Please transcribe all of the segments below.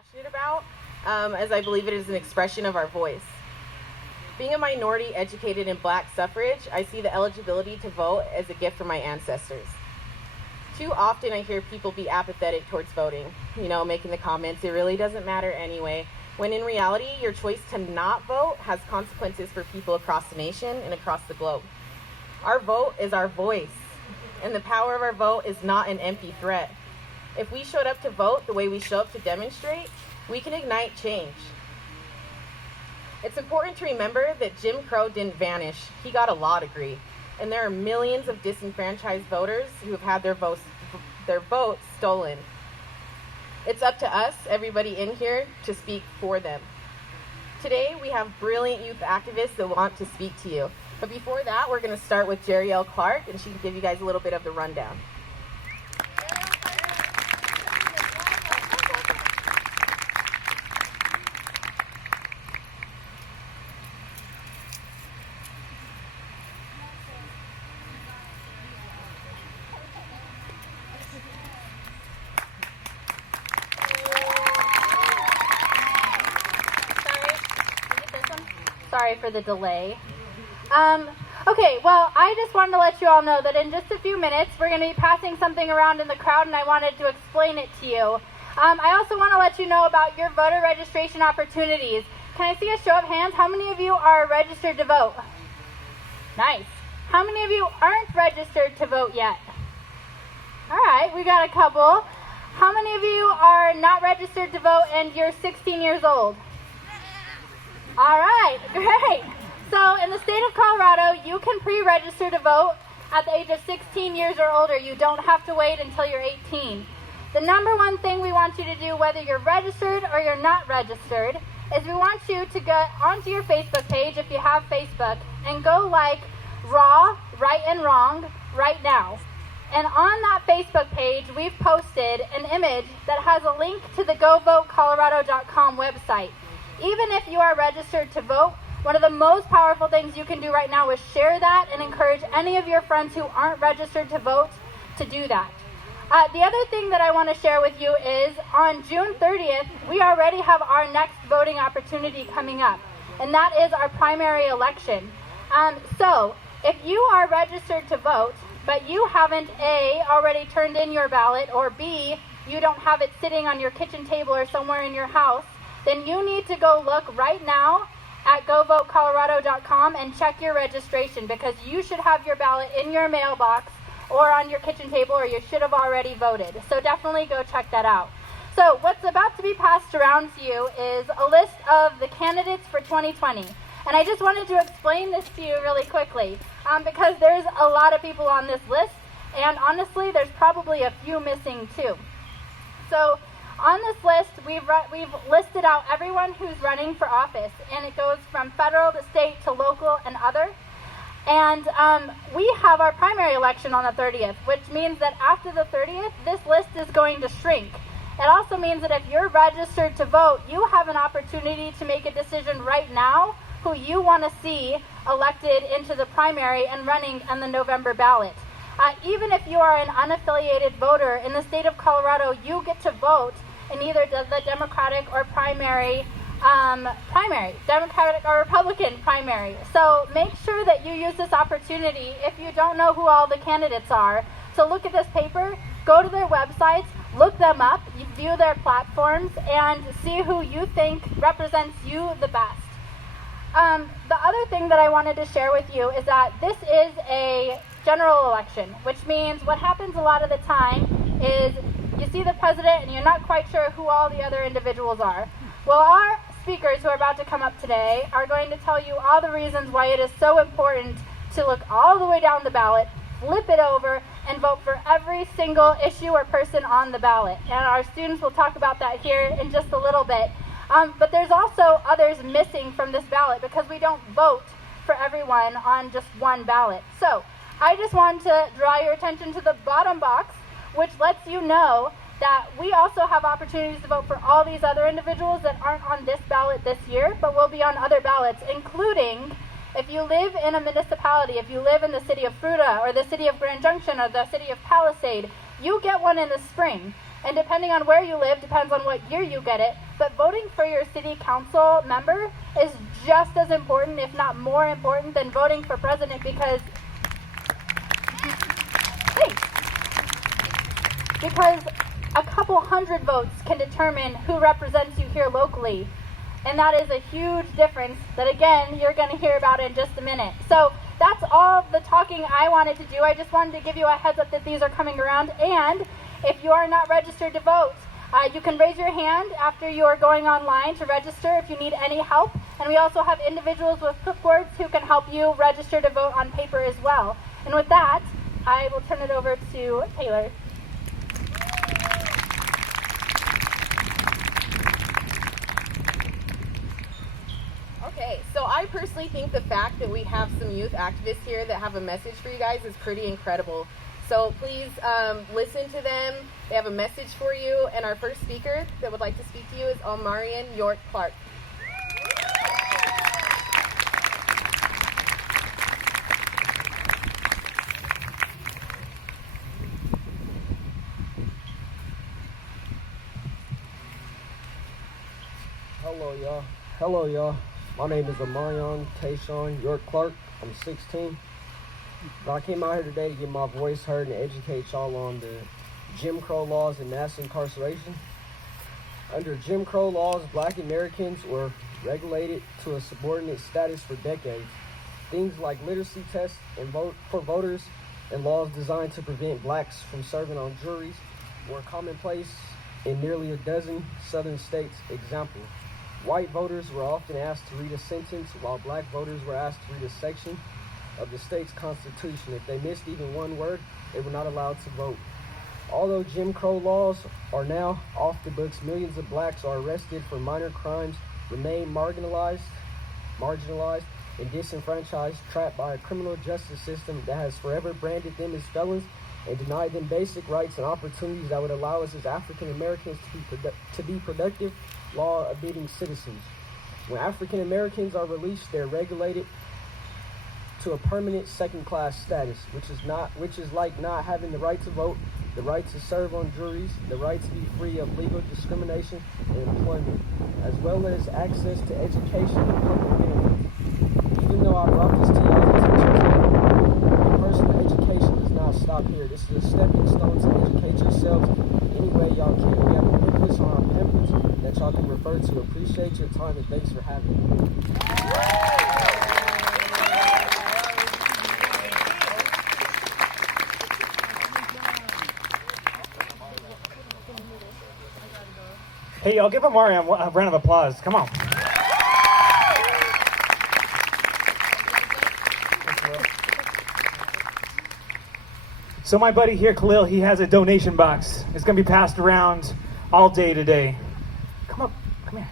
passionate about, as I believe it is an expression of our voice. Being a minority educated in Black suffrage, I see the eligibility to vote as a gift from my ancestors. Too often I hear people be apathetic towards voting, making the comments, it really doesn't matter anyway, when in reality, your choice to not vote has consequences for people across the nation and across the globe. Our vote is our voice, and the power of our vote is not an empty threat. If we showed up to vote the way we show up to demonstrate, we can ignite change. It's important to remember that Jim Crow didn't vanish. He got a law degree. And there are millions of disenfranchised voters who have had their votes stolen. It's up to us, everybody in here, to speak for them. Today, we have brilliant youth activists that want to speak to you. But before that, we're going to start with Jeriel Clark, and she can give you guys a little bit of the rundown. Sorry for the delay. Okay, well, I just wanted to let you all know that in just a few minutes, we're going to be passing something around in the crowd, and I wanted to explain it to you. I also want to let you know about your voter registration opportunities. Can I see a show of hands? How many of you are registered to vote? Nice. How many of you aren't registered to vote yet? All right, we got a couple. How many of you are not registered to vote and you're 16 years old? All right, great. So in the state of Colorado, you can pre-register to vote at the age of 16 years or older. You don't have to wait until you're 18. The number one thing we want you to do, whether you're registered or you're not registered, is we want you to go onto your Facebook page, if you have Facebook, and go like Right and Wrong right now. And on that Facebook page, we've posted an image that has a link to the govotecolorado.com website. Even if you are registered to vote, one of the most powerful things you can do right now is share that and encourage any of your friends who aren't registered to vote to do that. The other thing that I want to share with you is on June 30th, we already have our next voting opportunity coming up, and that is our primary election. So if you are registered to vote, but you haven't A, already turned in your ballot, or B, you don't have it sitting on your kitchen table or somewhere in your house, then you need to go look right now at govotecolorado.com and check your registration, because you should have your ballot in your mailbox or on your kitchen table, or you should have already voted. So definitely go check that out. So what's about to be passed around to you is a list of the candidates for 2020. And I just wanted to explain this to you really quickly because there's a lot of people on this list, and honestly, there's probably a few missing too. So on this list, we've listed out everyone who's running for office, and it goes from federal to state to local and other. And we have our primary election on the 30th, which means that after the 30th, this list is going to shrink. It also means that if you're registered to vote, you have an opportunity to make a decision right now who you want to see elected into the primary and running on the November ballot. Even if you are an unaffiliated voter in the state of Colorado, you get to vote in either the Democratic or Democratic or Republican primary. So make sure that you use this opportunity, if you don't know who all the candidates are, to look at this paper, go to their websites, look them up, view their platforms, and see who you think represents you the best. The other thing that I wanted to share with you is that this is a general election, which means what happens a lot of the time is you see the president and you're not quite sure who all the other individuals are. Well, our speakers who are about to come up today are going to tell you all the reasons why it is so important to look all the way down the ballot, flip it over, and vote for every single issue or person on the ballot. And our students will talk about that here in just a little bit. But there's also others missing from this ballot because we don't vote for everyone on just one ballot. So I just want to draw your attention to the bottom box, which lets you know that we also have opportunities to vote for all these other individuals that aren't on this ballot this year, but will be on other ballots, including if you live in a municipality, if you live in the city of Fruita or the city of Grand Junction or the city of Palisade, you get one in the spring. and depending on where you live, depends on what year you get it, but voting for your city council member is just as important, if not more important, than voting for president because a couple hundred votes can determine who represents you here locally. And that is a huge difference that, again, you're going to hear about in just a minute. So that's all the talking I wanted to do. I just wanted to give you a heads up that these are coming around. And if you are not registered to vote, you can raise your hand after you are going online to register if you need any help. And we also have individuals with clipboards who can help you register to vote on paper as well. And with that, I will turn it over to Taylor. Okay, so I personally think the fact that we have some youth activists here that have a message for you guys is pretty incredible. So please listen to them. They have a message for you. And our first speaker that would like to speak to you is Omarion York Clark. Hello, y'all. My name is Omarion Tayshawn York Clark. I'm 16. I came out here today to get my voice heard and educate y'all on the Jim Crow laws and mass incarceration. Under Jim Crow laws, Black Americans were regulated to a subordinate status for decades. Things like literacy tests and vote for voters and laws designed to prevent blacks from serving on juries were commonplace in nearly a dozen southern states. Example, white voters were often asked to read a sentence, while black voters were asked to read a section of the state's constitution. If they missed even one word, they were not allowed to vote. Although Jim Crow laws are now off the books, millions of blacks are arrested for minor crimes, remain marginalized, and disenfranchised, trapped by a criminal justice system that has forever branded them as felons and denied them basic rights and opportunities that would allow us as African Americans to be productive, law-abiding citizens. When African Americans are released, they're regulated to a permanent second-class status, which is like not having the right to vote, the right to serve on juries, the right to be free of legal discrimination and employment, as well as access to education and public benefits. Even though I brought this to y'all's attention today, personal education does not stop here. This is a stepping stone to educate yourselves any way y'all can. We have a booklets on our pamphlets that y'all can refer to. Appreciate your time and thanks for having me. Hey, y'all, give Omarion a round of applause. Come on. So my buddy here, Khalil, he has a donation box. It's going to be passed around all day today. Come up. Come here.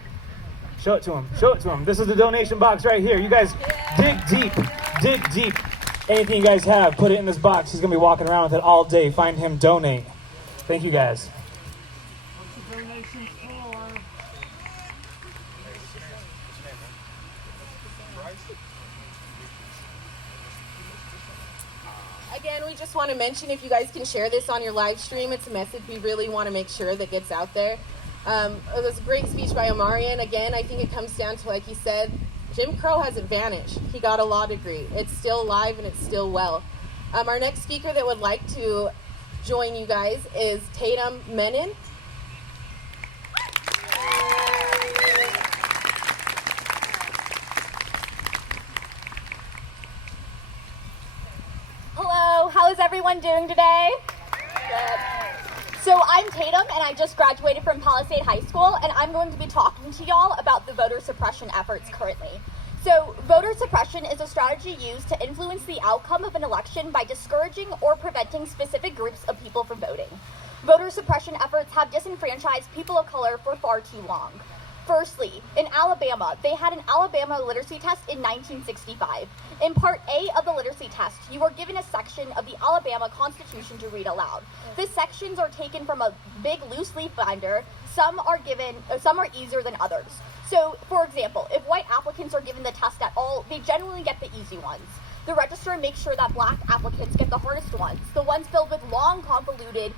Show it to him. Show it to him. This is the donation box right here. You guys dig deep. Dig deep. Anything you guys have, put it in this box. He's going to be walking around with it all day. Find him, donate. Thank you, guys. Again, we just want to mention if you guys can share this on your live stream, it's a message we really want to make sure that gets out there. It was a great speech by Omarion. Again, I think it comes down to, like he said, Jim Crow hasn't vanished. He got a law degree. It's still alive and it's still well. Our next speaker that would like to join you guys is Tatum Menon. Hello, how is everyone doing today? Good. So I'm Tatum, and I just graduated from Palisade High School, and I'm going to be talking to y'all about the voter suppression efforts currently. So voter suppression is a strategy used to influence the outcome of an election by discouraging or preventing specific groups of people from voting. Voter suppression efforts have disenfranchised people of color for far too long. Firstly, in Alabama, they had an Alabama literacy test in 1965. In Part A of the literacy test, you are given a section of the Alabama Constitution to read aloud. The sections are taken from a big loose leaf binder. Some are easier than others. So, for example, if white applicants are given the test at all, they generally get the easy ones. The registrar makes sure that black applicants get the hardest ones, the ones filled with long, convoluted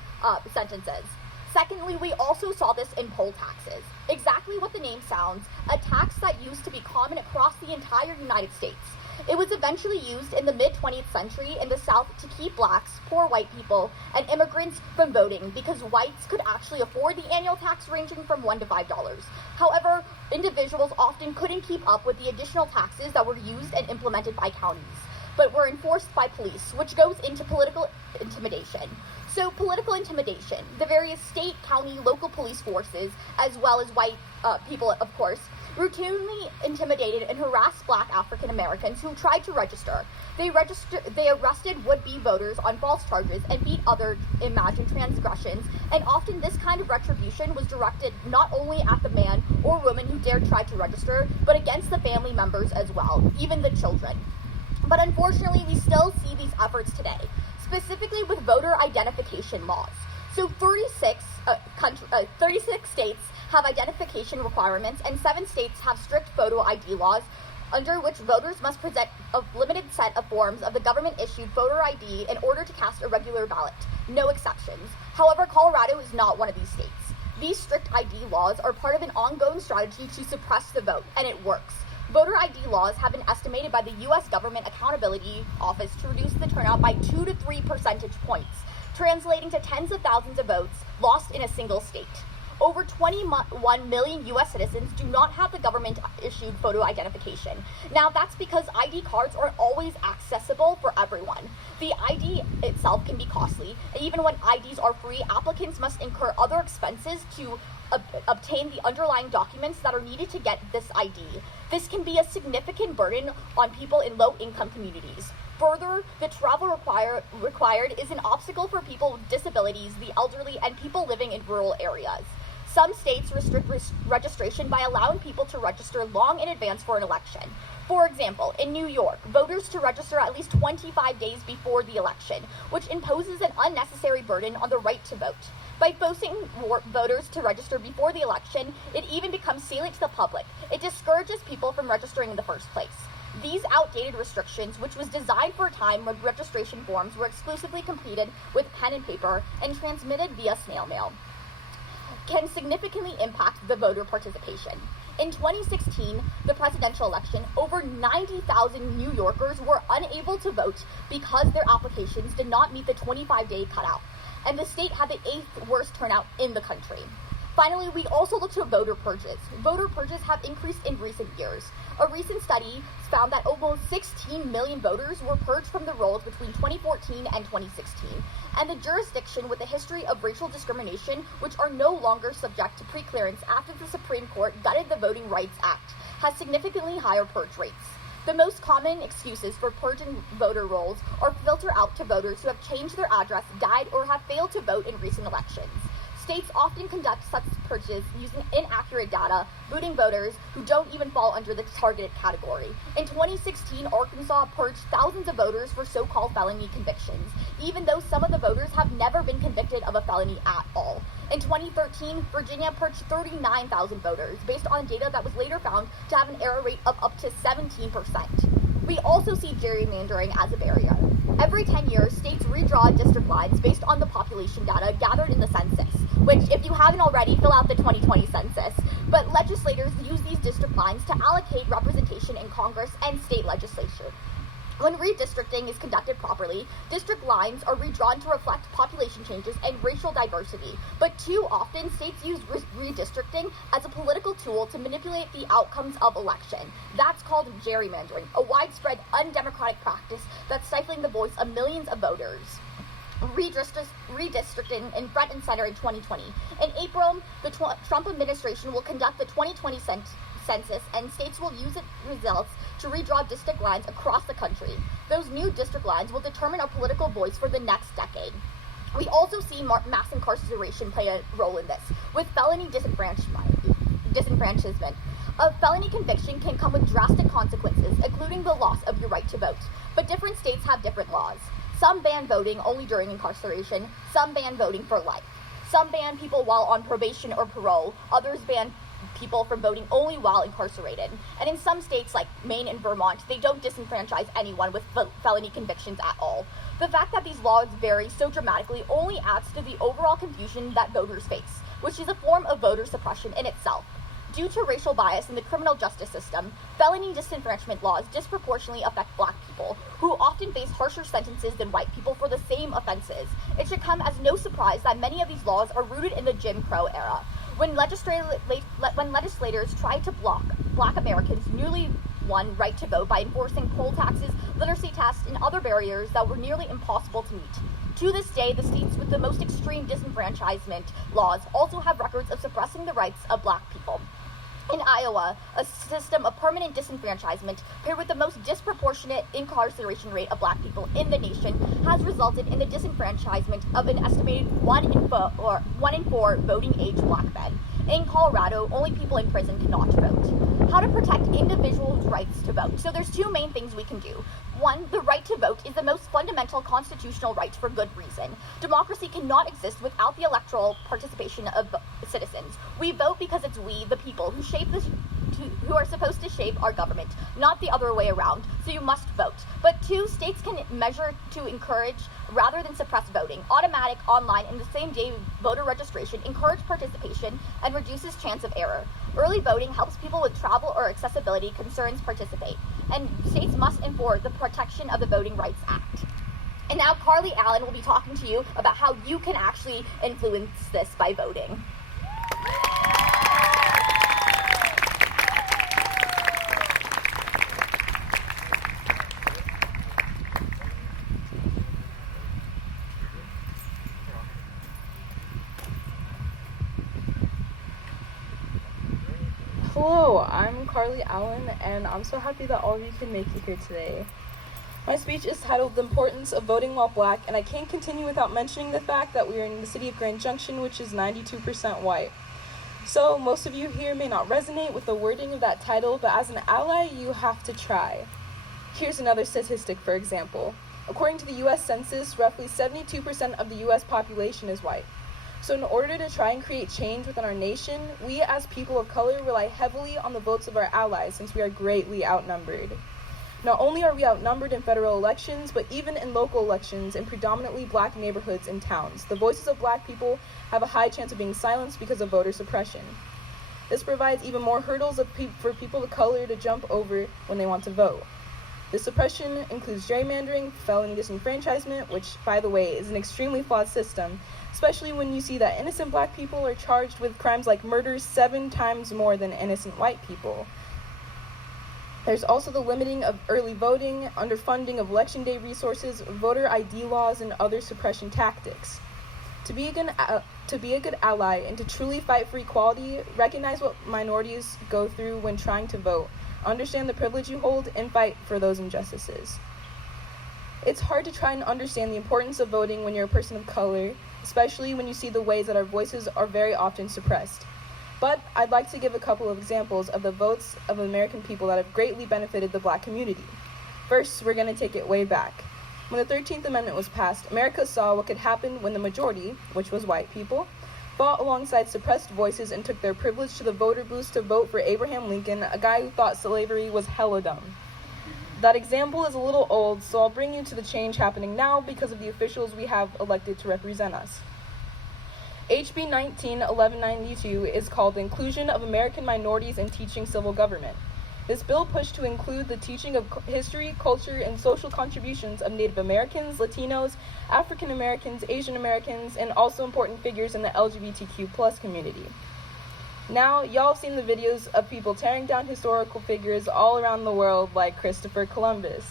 sentences. Secondly, we also saw this in poll taxes. Exactly what the name sounds, a tax that used to be common across the entire United States. It was eventually used in the mid-20th century in the South to keep blacks, poor white people, and immigrants from voting because whites could actually afford the annual tax ranging from $1 to $5. However, individuals often couldn't keep up with the additional taxes that were used and implemented by counties, but were enforced by police, which goes into political intimidation. So political intimidation, the various state, county, local police forces, as well as white people, of course, routinely intimidated and harassed black African Americans who tried to register. They arrested would-be voters on false charges and beat other imagined transgressions, and often this kind of retribution was directed not only at the man or woman who dared try to register, but against the family members as well, even the children. But unfortunately, we still see these efforts today, specifically with voter identification laws. So 36 states have identification requirements, and 7 states have strict photo ID laws under which voters must present a limited set of forms of the government-issued voter ID in order to cast a regular ballot. No exceptions. However, Colorado is not one of these states. These strict ID laws are part of an ongoing strategy to suppress the vote, and it works. Voter ID laws have been estimated by the U.S. Government Accountability Office to reduce the turnout by 2 to 3 percentage points, translating to tens of thousands of votes lost in a single state. Over 21 million U.S. citizens do not have the government-issued photo identification. Now, that's because ID cards aren't always accessible for everyone. The ID itself can be costly, and even when IDs are free, applicants must incur other expenses to obtain the underlying documents that are needed to get this ID. This can be a significant burden on people in low-income communities. Further, the travel required is an obstacle for people with disabilities, the elderly, and people living in rural areas. Some states restrict registration by allowing people to register long in advance for an election. For example, in New York, voters to register at least 25 days before the election, which imposes an unnecessary burden on the right to vote. By forcing voters to register before the election, it even becomes salient to the public. It discourages people from registering in the first place. These outdated restrictions, which was designed for a time when registration forms were exclusively completed with pen and paper and transmitted via snail mail, can significantly impact the voter participation. In 2016, the presidential election, over 90,000 New Yorkers were unable to vote because their applications did not meet the 25-day cutoff, and the state had the 8th worst turnout in the country. Finally, we also looked at voter purges. Voter purges have increased in recent years. A recent study found that almost 16 million voters were purged from the rolls between 2014 and 2016, and the jurisdiction with a history of racial discrimination, which are no longer subject to pre-clearance after the Supreme Court gutted the Voting Rights Act, has significantly higher purge rates. The most common excuses for purging voter rolls are filter out to voters who have changed their address, died, or have failed to vote in recent elections. States often conduct such purges using inaccurate data, booting voters who don't even fall under the targeted category. In 2016, Arkansas purged thousands of voters for so-called felony convictions, even though some of the voters have never been convicted of a felony at all. In 2013, Virginia purged 39,000 voters, based on data that was later found to have an error rate of up to 17%. We also see gerrymandering as a barrier. Every 10 years, states redraw district lines based on the population data gathered in the census, which, if you haven't already, fill out the 2020 census. But legislators use these district lines to allocate representation in Congress and state legislature. When redistricting is conducted properly, district lines are redrawn to reflect population changes and racial diversity. But too often, states use redistricting as a political tool to manipulate the outcomes of election. That's called gerrymandering, a widespread undemocratic practice that's stifling the voice of millions of voters. Redistricting in front and center in 2020. In April, the Trump administration will conduct the 2020 census, and states will use its results to redraw district lines across the country. Those new district lines will determine our political voice for the next decade. We also see mass incarceration play a role in this, with felony disenfranchisement. A felony conviction can come with drastic consequences, including the loss of your right to vote. But different states have different laws. Some ban voting only during incarceration, some ban voting for life. Some ban people while on probation or parole, others ban people from voting only while incarcerated. And in some states like Maine and Vermont, they don't disenfranchise anyone with felony convictions at all. The fact that these laws vary so dramatically only adds to the overall confusion that voters face, which is a form of voter suppression in itself. Due to racial bias in the criminal justice system, felony disenfranchisement laws disproportionately affect black people, who often face harsher sentences than white people for the same offenses. It should come as no surprise that many of these laws are rooted in the Jim Crow era, when legislators tried to block black Americans' newly won right to vote by enforcing poll taxes, literacy tests, and other barriers that were nearly impossible to meet. To this day, the states with the most extreme disenfranchisement laws also have records of suppressing the rights of black people. In Iowa, a system of permanent disenfranchisement paired with the most disproportionate incarceration rate of black people in the nation has resulted in the disenfranchisement of an estimated 1 in 4 voting age black men. In Colorado, only people in prison cannot vote. How to protect individuals' rights to vote. So there's two main things we can do. One, the right to vote is the most fundamental constitutional right for good reason. Democracy cannot exist without the electoral participation of citizens. We vote because it's we, the people, who are supposed to shape our government, not the other way around. So you must vote. But two, states can measure to encourage rather than suppress voting. Automatic, online, and the same day voter registration encourage participation and reduces chance of error. Early voting helps people with travel or accessibility concerns participate. And states must enforce the Protection of the Voting Rights Act. And now Carly Allen will be talking to you about how you can actually influence this by voting. Hello, I'm Carly Allen, and I'm so happy that all of you can make it here today. My speech is titled The Importance of Voting While Black, and I can't continue without mentioning the fact that we are in the city of Grand Junction, which is 92% white. So most of you here may not resonate with the wording of that title, but as an ally, you have to try. Here's another statistic, for example. According to the U.S. Census, roughly 72% of the U.S. population is white. So in order to try and create change within our nation, we as people of color rely heavily on the votes of our allies since we are greatly outnumbered. Not only are we outnumbered in federal elections, but even in local elections in predominantly black neighborhoods and towns, the voices of black people have a high chance of being silenced because of voter suppression. This provides even more hurdles for people of color to jump over when they want to vote. This suppression includes gerrymandering, felony disenfranchisement, which, by the way, is an extremely flawed system, especially when you see that innocent black people are charged with crimes like murder 7 times more than innocent white people. There's also the limiting of early voting, underfunding of election day resources, voter ID laws, and other suppression tactics. To be a good ally and to truly fight for equality, recognize what minorities go through when trying to vote, understand the privilege you hold, and fight for those injustices. It's hard to try and understand the importance of voting when you're a person of color, especially when you see the ways that our voices are very often suppressed. But I'd like to give a couple of examples of the votes of American people that have greatly benefited the black community. First, we're going to take it way back. When the 13th Amendment was passed, America saw what could happen when the majority, which was white people, fought alongside suppressed voices and took their privilege to the voter booths to vote for Abraham Lincoln, a guy who thought slavery was hella dumb. That example is a little old, so I'll bring you to the change happening now because of the officials we have elected to represent us. HB 19-1192 is called the Inclusion of American Minorities in Teaching Civil Government. This bill pushed to include the teaching of history, culture, and social contributions of Native Americans, Latinos, African Americans, Asian Americans, and also important figures in the LGBTQ+ community. Now, y'all have seen the videos of people tearing down historical figures all around the world like Christopher Columbus.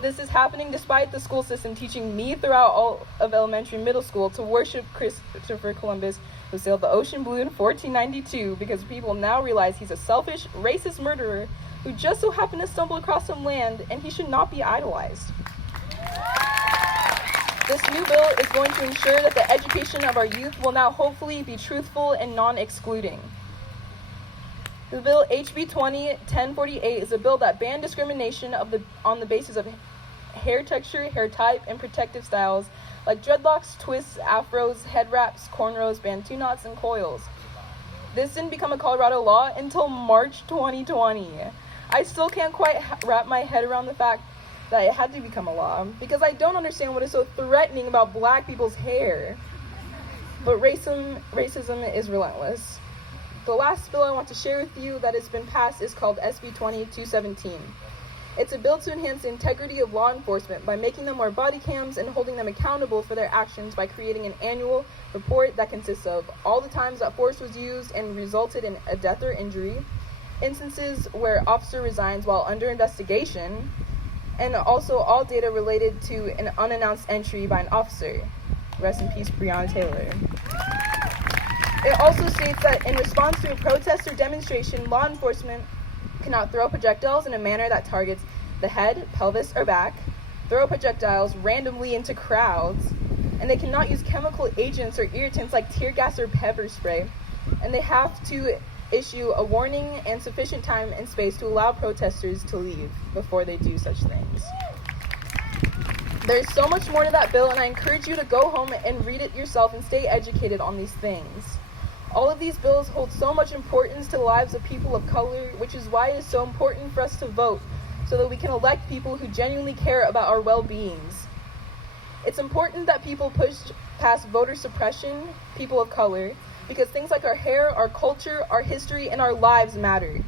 This is happening despite the school system teaching me throughout all of elementary and middle school to worship Christopher Columbus, who sailed the ocean blue in 1492, because people now realize he's a selfish, racist murderer who just so happened to stumble across some land, and he should not be idolized. This new bill is going to ensure that the education of our youth will now hopefully be truthful and non-excluding. The bill HB 20-1048 is a bill that banned discrimination on the basis of hair texture, hair type, and protective styles like dreadlocks, twists, afros, head wraps, cornrows, bantu knots, and coils. This didn't become a Colorado law until March 2020. I still can't quite wrap my head around the fact that it had to become a law, because I don't understand what is so threatening about black people's hair. But racism is relentless. The last bill I want to share with you that has been passed is called SB 2217. It's a bill to enhance the integrity of law enforcement by making them wear body cams and holding them accountable for their actions by creating an annual report that consists of all the times that force was used and resulted in a death or injury, instances where officer resigns while under investigation, and also all data related to an unannounced entry by an officer. Rest in peace, Breonna Taylor. It also states that in response to a protest or demonstration, law enforcement cannot throw projectiles in a manner that targets the head, pelvis, or back, throw projectiles randomly into crowds, and they cannot use chemical agents or irritants like tear gas or pepper spray, and they have to issue a warning and sufficient time and space to allow protesters to leave before they do such things. There's so much more to that bill, and I encourage you to go home and read it yourself and stay educated on these things. All of these bills hold so much importance to the lives of people of color, which is why it is so important for us to vote, so that we can elect people who genuinely care about our well-beings. It's important that people push past voter suppression, people of color, because things like our hair, our culture, our history, and our lives matter.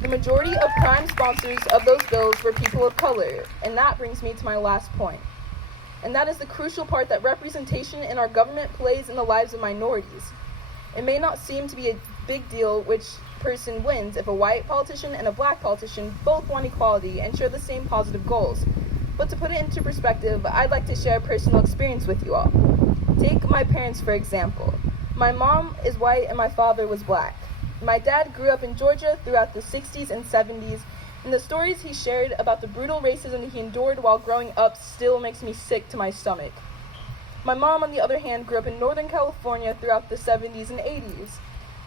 The majority of prime sponsors of those bills were people of color, and that brings me to my last point. And that is the crucial part that representation in our government plays in the lives of minorities. It may not seem to be a big deal which person wins if a white politician and a black politician both want equality and share the same positive goals. But to put it into perspective, I'd like to share a personal experience with you all. Take my parents, for example. My mom is white and my father was black. My dad grew up in Georgia throughout the 60s and 70s, and the stories he shared about the brutal racism he endured while growing up still makes me sick to my stomach. My mom, on the other hand, grew up in Northern California throughout the 70s and 80s.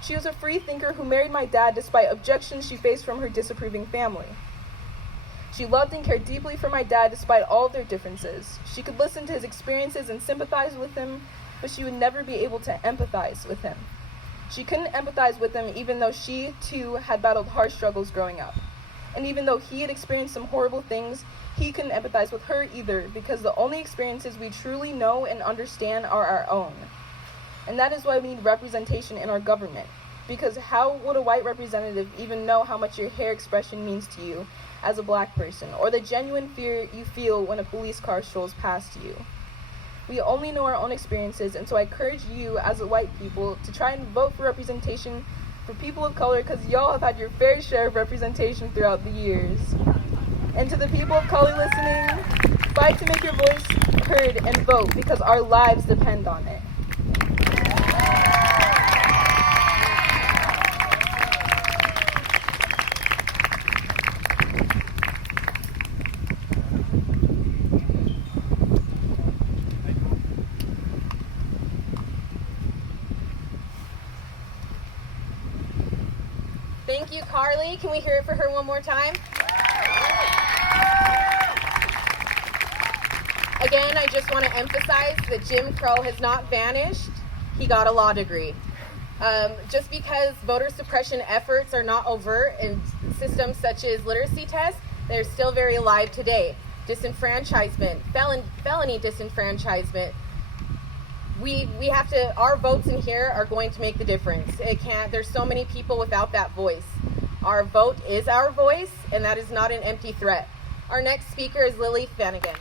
She was a free thinker who married my dad despite objections she faced from her disapproving family. She loved and cared deeply for my dad despite all of their differences. She could listen to his experiences and sympathize with him, but she would never be able to empathize with him. She couldn't empathize with him even though she, too, had battled harsh struggles growing up. And even though he had experienced some horrible things, he couldn't empathize with her either, because the only experiences we truly know and understand are our own. And that is why we need representation in our government. Because how would a white representative even know how much your hair expression means to you as a black person, or the genuine fear you feel when a police car strolls past you? We only know our own experiences, and so I encourage you as a white people to try and vote for representation for people of color, because y'all have had your fair share of representation throughout the years. And to the people of color listening, fight to make your voice heard and vote, because our lives depend on it. Thank you, Carly. Can we hear it for her one more time? Again, I just want to emphasize that Jim Crow has not vanished. He got a law degree. Just because voter suppression efforts are not overt in systems such as literacy tests, they're still very alive today. Disenfranchisement, felony disenfranchisement. We have to, our votes in here are going to make the difference. There's so many people without that voice. Our vote is our voice, and that is not an empty threat. Our next speaker is Lily Flanagan.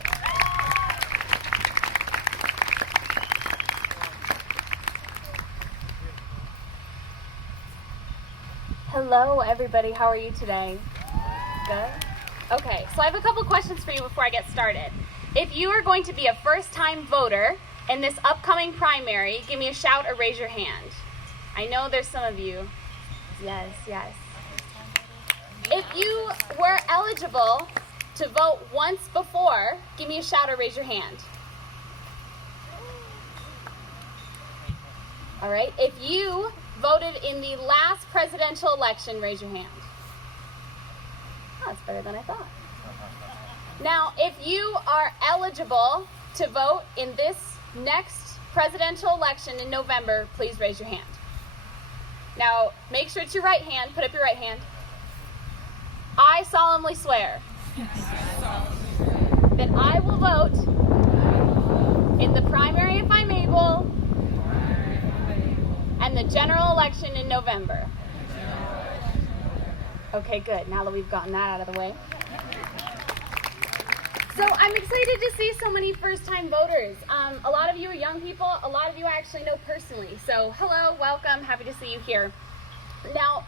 Hello, everybody. How are you today? Good? Okay, so I have a couple questions for you before I get started. If you are going to be a first-time voter in this upcoming primary, give me a shout or raise your hand. I know there's some of you. Yes, yes. If you were eligible to vote once before, give me a shout or raise your hand. All right, if you voted in the last presidential election, raise your hand. Oh, that's better than I thought. Now, if you are eligible to vote in this next presidential election in November, please raise your hand. Now, make sure it's your right hand. Put up your right hand. I solemnly swear that I will vote in the primary if I'm able and the general election in November. Okay, good. Now that we've gotten that out of the way. So I'm excited to see so many first-time voters. A lot of you are young people. A lot of you I actually know personally. So hello, welcome. Happy to see you here. Now,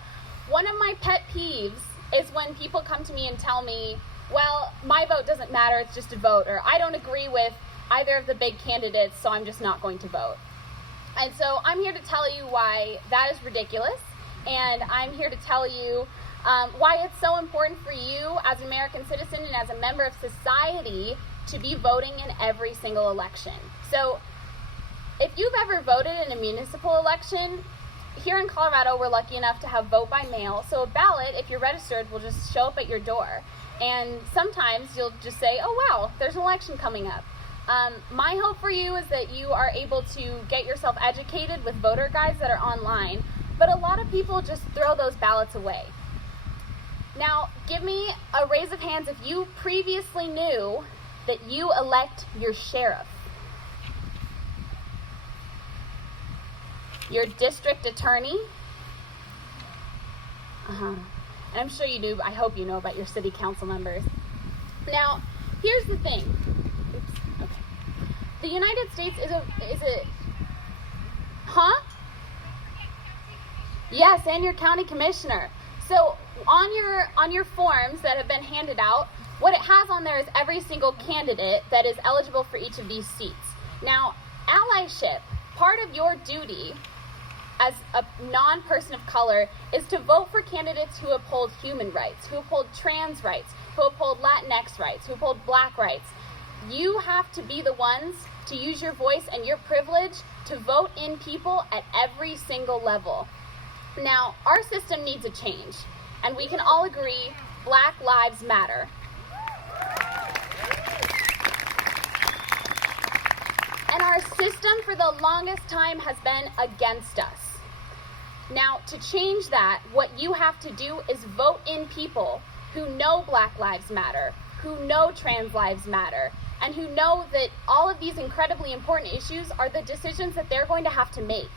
one of my pet peeves is when people come to me and tell me, well, my vote doesn't matter, it's just a vote, or I don't agree with either of the big candidates, so I'm just not going to vote. And so I'm here to tell you why that is ridiculous, and I'm here to tell you why it's so important for you as an American citizen and as a member of society to be voting in every single election. So if you've ever voted in a municipal election, here in Colorado, we're lucky enough to have vote by mail. So a ballot, if you're registered, will just show up at your door. And sometimes you'll just say, oh, wow, there's an election coming up. My hope for you is that you are able to get yourself educated with voter guides that are online. But a lot of people just throw those ballots away. Now, give me a raise of hands if you previously knew that you elect your sheriff, your district attorney, and I'm sure you do, I hope you know about your city council members. Now, here's the thing. Oops, okay. The United States is a, Yes, and your county commissioner. So on your forms that have been handed out, what it has on there is every single candidate that is eligible for each of these seats. Now, allyship, part of your duty as a non-person of color is to vote for candidates who uphold human rights, who uphold trans rights, who uphold Latinx rights, who uphold black rights. You have to be the ones to use your voice and your privilege to vote in people at every single level. Now, our system needs a change, and we can all agree Black Lives Matter. And our system for the longest time has been against us. Now, to change that, what you have to do is vote in people who know Black Lives Matter, who know trans lives matter, and who know that all of these incredibly important issues are the decisions that they're going to have to make.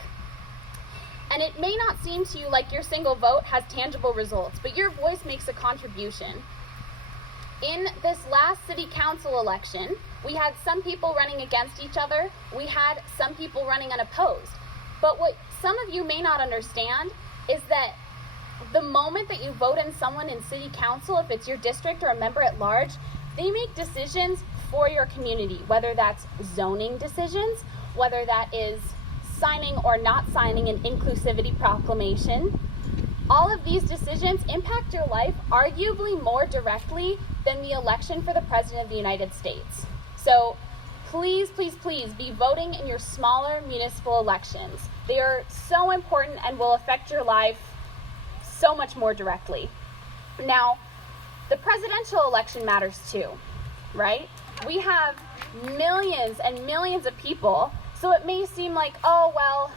And it may not seem to you like your single vote has tangible results, but your voice makes a contribution. In this last city council election, we had some people running against each other. We had some people running unopposed. But what some of you may not understand is that the moment that you vote in someone in city council, if it's your district or a member at large, they make decisions for your community, whether that's zoning decisions, whether that is signing or not signing an inclusivity proclamation. All of these decisions impact your life arguably more directly than the election for the President of the United States. So please, please, please be voting in your smaller municipal elections. They are so important and will affect your life so much more directly. Now, the presidential election matters too, right? We have millions and millions of people. So it may seem like, oh, well,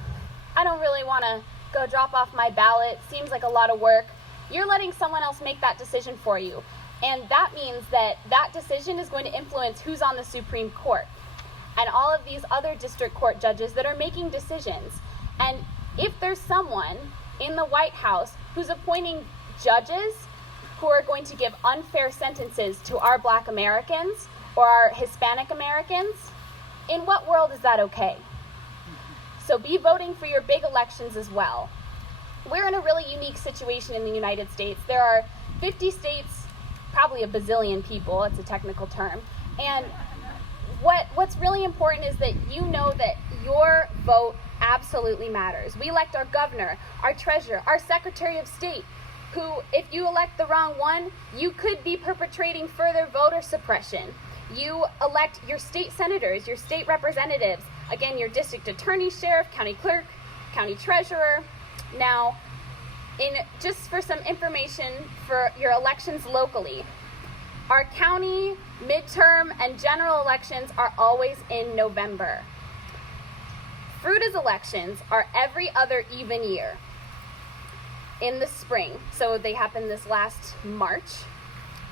I don't really want to go drop off my ballot. Seems like a lot of work. You're letting someone else make that decision for you. And that means that that decision is going to influence who's on the Supreme Court and all of these other district court judges that are making decisions. And if there's someone in the White House who's appointing judges who are going to give unfair sentences to our Black Americans or our Hispanic Americans, in what world is that okay? So be voting for your big elections as well. We're in a really unique situation in the United States. There are 50 states, probably a bazillion people, it's a technical term. And what's really important is that you know that your vote absolutely matters. We elect our governor, our treasurer, our secretary of state, who, if you elect the wrong one, you could be perpetrating further voter suppression. You elect your state senators, your state representatives, again, your district attorney, sheriff, county clerk, county treasurer. Now, just for some information for your elections locally, our county, midterm, and general elections are always in November. Fruita's elections are every other even year. in the spring. So they happened this last March.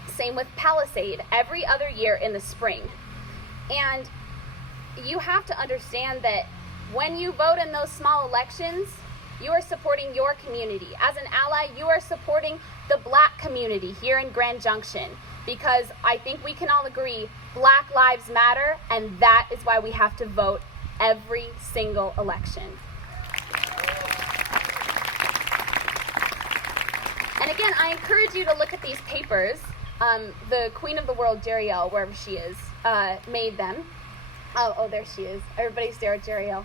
Same with Palisade, every other year in the spring. And you have to understand that when you vote in those small elections, you are supporting your community. As an ally, you are supporting the Black community here in Grand Junction, because I think we can all agree Black lives matter, and that is why we have to vote every single election. And again, I encourage you to look at these papers. The Queen of the World, Jeriel, wherever she is, made them. Oh, there she is. Everybody stare at Jeriel.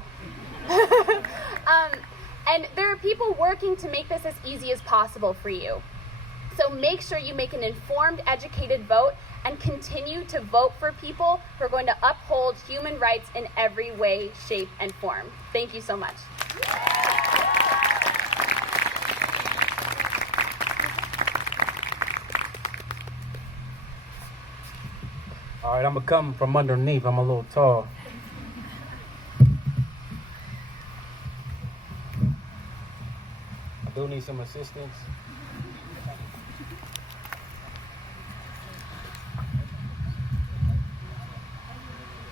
And there are people working to make this as easy as possible for you. So make sure you make an informed, educated vote and continue to vote for people who are going to uphold human rights in every way, shape, and form. Thank you so much. All right, I'm gonna come from underneath. I'm a little tall. I do need some assistance.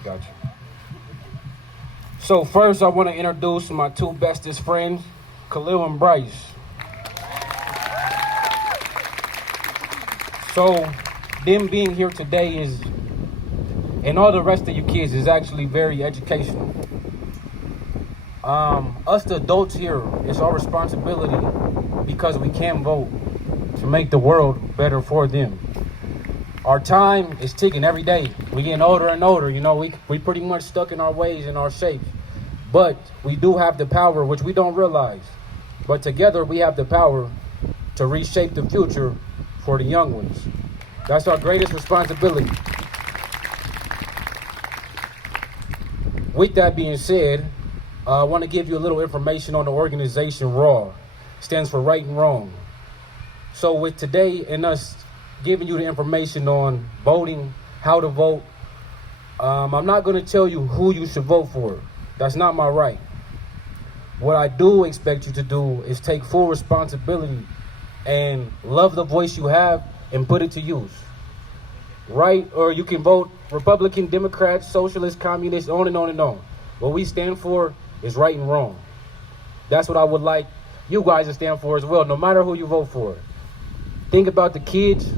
Gotcha. So first, I want to introduce my two bestest friends, Khalil and Bryce. So, them being here today is, and all the rest of you kids, is actually very educational. Us the adults here, it's our responsibility, because we can vote, to make the world better for them. Our time is ticking every day. We're getting older and older, you know, we pretty much stuck in our ways and our shapes. But we do have the power, which we don't realize. But together we have the power to reshape the future for the young ones. That's our greatest responsibility. With that being said, I want to give you a little information on the organization RAW. Stands for Right and Wrong. So with today and us giving you the information on voting, how to vote, I'm not going to tell you who you should vote for. That's not my right. What I do expect you to do is take full responsibility and love the voice you have and put it to use. Right? Or you can vote Republican, Democrat, Socialist, Communist, on and on and on. What we stand for is right and wrong. That's what I would like you guys to stand for as well, no matter who you vote for. Think about the kids.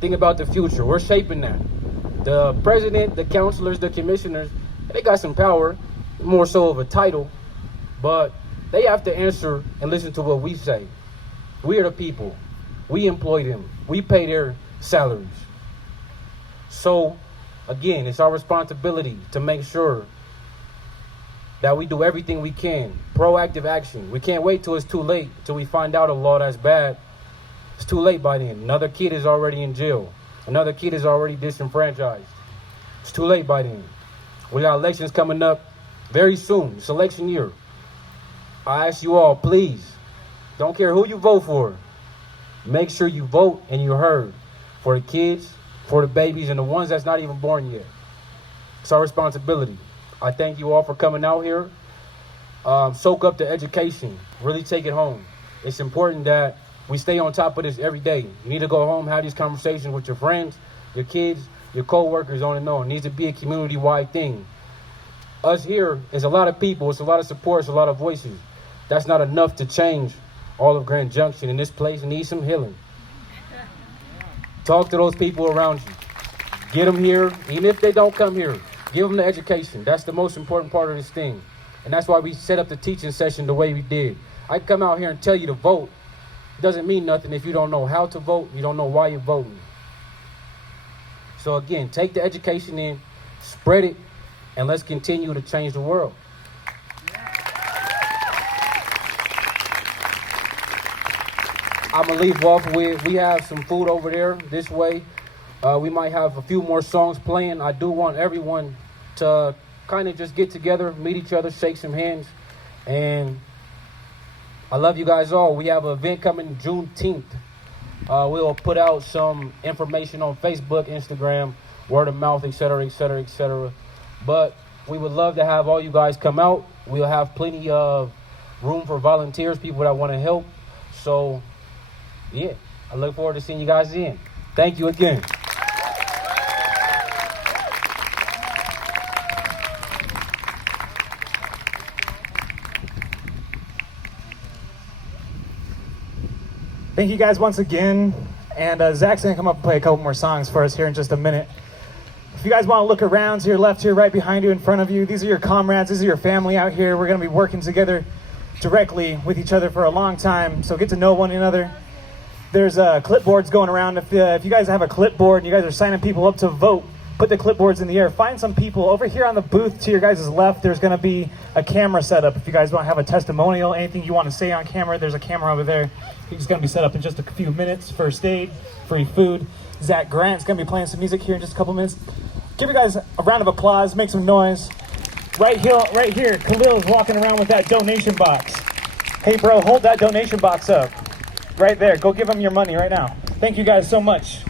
Think about the future. We're shaping that. The president, the councilors, the commissioners, they got some power, more so of a title, but they have to answer and listen to what we say. We are the people. We employ them. We pay their salaries. So, again, it's our responsibility to make sure that we do everything we can. Proactive action. We can't wait till it's too late, till we find out a law that's bad. It's too late by then. Another kid is already in jail. Another kid is already disenfranchised. It's too late by then. We got elections coming up very soon. It's election year. I ask you all, please, don't care who you vote for, make sure you vote and you're heard for the kids, for the babies, and the ones that's not even born yet. It's our responsibility. I thank you all for coming out here. Soak up the education. Really take it home. It's important that we stay on top of this every day. You need to go home, have these conversations with your friends, your kids, your co-workers, on and on. It needs to be a community-wide thing. Us here is a lot of people. It's a lot of support. It's a lot of voices. That's not enough to change all of Grand Junction. And this place needs some healing. Talk to those people around you. Get them here. Even if they don't come here, give them the education. That's the most important part of this thing. And that's why we set up the teaching session the way we did. I come out here and tell you to vote. It doesn't mean nothing if you don't know how to vote. You don't know why you're voting. So again, take the education in, spread it, and let's continue to change the world. I'm going to leave off with, we have some food over there this way. We might have a few more songs playing. I do want everyone to kind of just get together, meet each other, shake some hands. And I love you guys all. We have an event coming Juneteenth. We'll put out some information on Facebook, Instagram, word of mouth, etc., etc., etc. But we would love to have all you guys come out. We'll have plenty of room for volunteers, people that want to help. So, yeah, I look forward to seeing you guys in. Thank you again. Thank you guys once again. And Zach's going to come up and play a couple more songs for us here in just a minute. If you guys want to look around to your left, to your right, behind you, in front of you, these are your comrades, these are your family out here. We're going to be working together directly with each other for a long time, so get to know one another. There's clipboards going around. If you guys have a clipboard and you guys are signing people up to vote, put the clipboards in the air. Find some people. Over here on the booth to your guys' left, there's going to be a camera set up. If you guys want to have a testimonial, anything you want to say on camera, there's a camera over there. He's going to be set up in just a few minutes. First aid, free food. Zach Grant's going to be playing some music here in just a couple minutes. Give you guys a round of applause. Make some noise. Right here, Khalil's walking around with that donation box. Hey, bro, hold that donation box up. Right there. Go give him your money right now. Thank you guys so much.